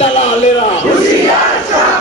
Tala Lira, Ushiasha,